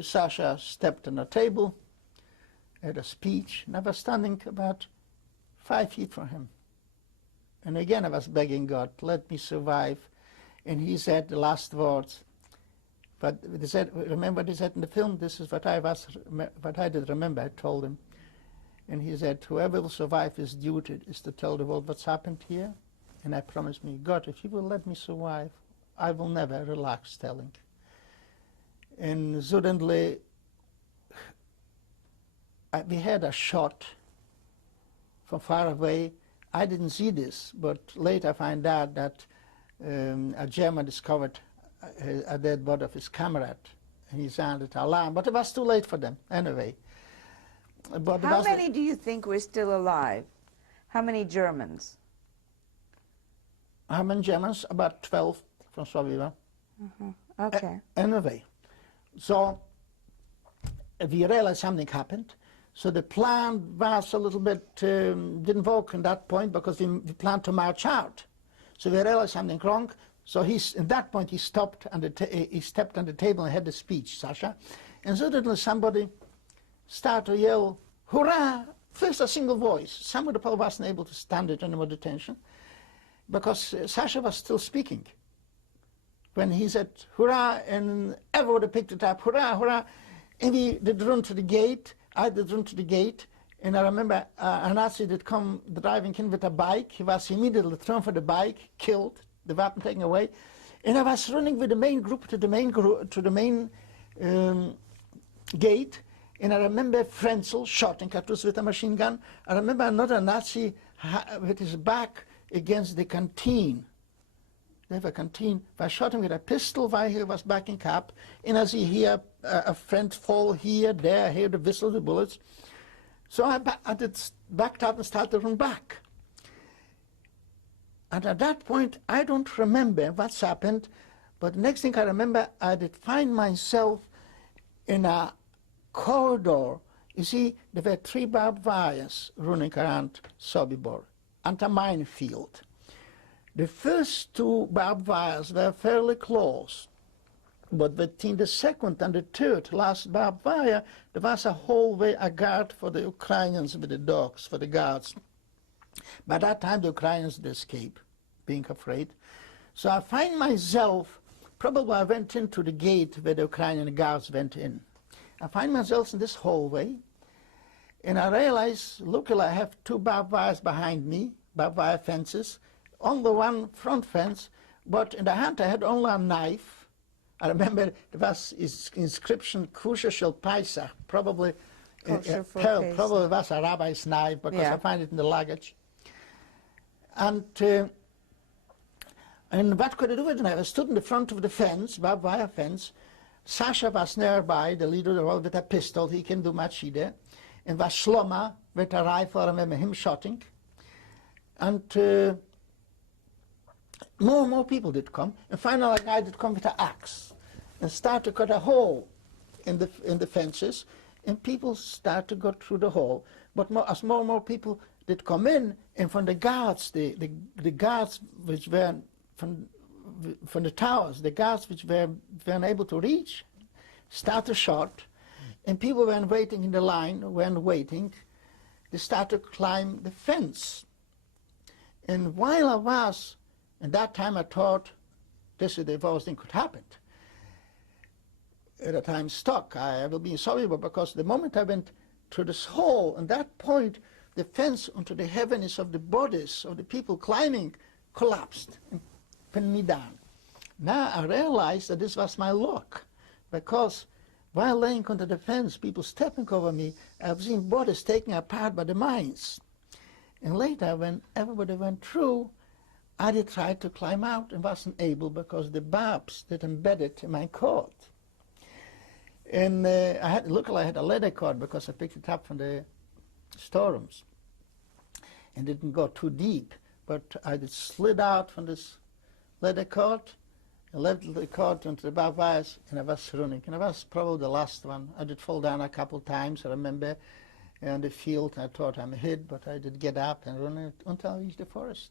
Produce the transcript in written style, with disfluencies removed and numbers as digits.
Sasha stepped on a table, had a speech, and I was standing about 5 feet from him. And again I was begging God, let me survive. And he said the last words. But they said, remember what he said in the film? This is what I did remember, I told him. And he said, whoever will survive his duty is to tell the world what's happened here. And I promised me, God, if you will let me survive, I will never relax telling. And suddenly, we had a shot from far away. I didn't see this, but later I find out that a German discovered a dead body of his comrade, and he sounded alarm, but it was too late for them anyway. But how many do you think were still alive? How many Germans? How many Germans? About 12 from Sobibor. Okay. Anyway, so we realized something happened. So the plan was a little bit, didn't work at that point because we planned to march out. So we realized something wrong. So at that point he stopped on he stepped on the table and had the speech, Sasha. And suddenly somebody started to yell, hurrah! First a single voice. Some of the people wasn't able to stand it anymore, the tension, because Sasha was still speaking. When he said, hurrah, and everybody picked it up, hurrah, hurrah. And we did run to the gate. I did run to the gate. And I remember a Nazi did come driving in with a bike. He was immediately thrown for the bike, killed, the weapon taken away. And I was running with the main group to the main gate. And I remember Frenzel shooting at us with a machine gun. I remember another Nazi with his back against the canteen. They have a canteen. I shot him with a pistol while he was backing up. And as he hear a friend fall here, there, I hear the whistle of the bullets. So I backed up and started to run back. And at that point, I don't remember what's happened, but the next thing I remember, I did find myself in a corridor. You see, there were 3 barbed wires running around Sobibor and a minefield. The first 2 barbed wires were fairly close, but between the second and the third last barbed wire, there was a hallway, a guard for the Ukrainians with the dogs, for the guards. By that time, the Ukrainians did escape, being afraid. So I find myself, probably I went into the gate where the Ukrainian guards went in. I find myself in this hallway, and I realize, luckily I have 2 barbed wires behind me, barbed wire fences, on the one front fence, but in the hand I had only a knife. I remember there was his inscription, Kusha shel Paisa, probably was a rabbi's knife, because I find it in the luggage. And what could I do with the knife? I stood in the front of the fence, barbed wire fence. Sasha was nearby, the leader of the world, with a pistol. He can do much either. And was Shloma with a rifle. I remember him shooting. And more and more people did come. And finally, a guy did come with an axe and start to cut a hole in the fences. And people start to go through the hole. But as more and more people did come in, and from the guards, the guards which were from the towers, the guards which were unable to reach, start to shot, and people were waiting in the line, they started to climb the fence. And while I was, at that time I thought, this is the worst thing could happen. At the time stuck, I will be in Sobibor, because the moment I went through this hole, at that point, the fence onto the heavens of the bodies of the people climbing collapsed and pinned me down. Now I realized that this was my luck, because while laying under the fence, people stepping over me, I've seen bodies taken apart by the mines. And later, when everybody went through, I did try to climb out and wasn't able because the barbs that embedded in my coat. And luckily I had a leather cord because I picked it up from the storerooms and didn't go too deep. But I just slid out from this leather cord and left the cord onto the barbed wires, and I was running. And I was probably the last one. I did fall down a couple times, I remember, on the field. I thought I'm hit, but I did get up and run until I reached the forest.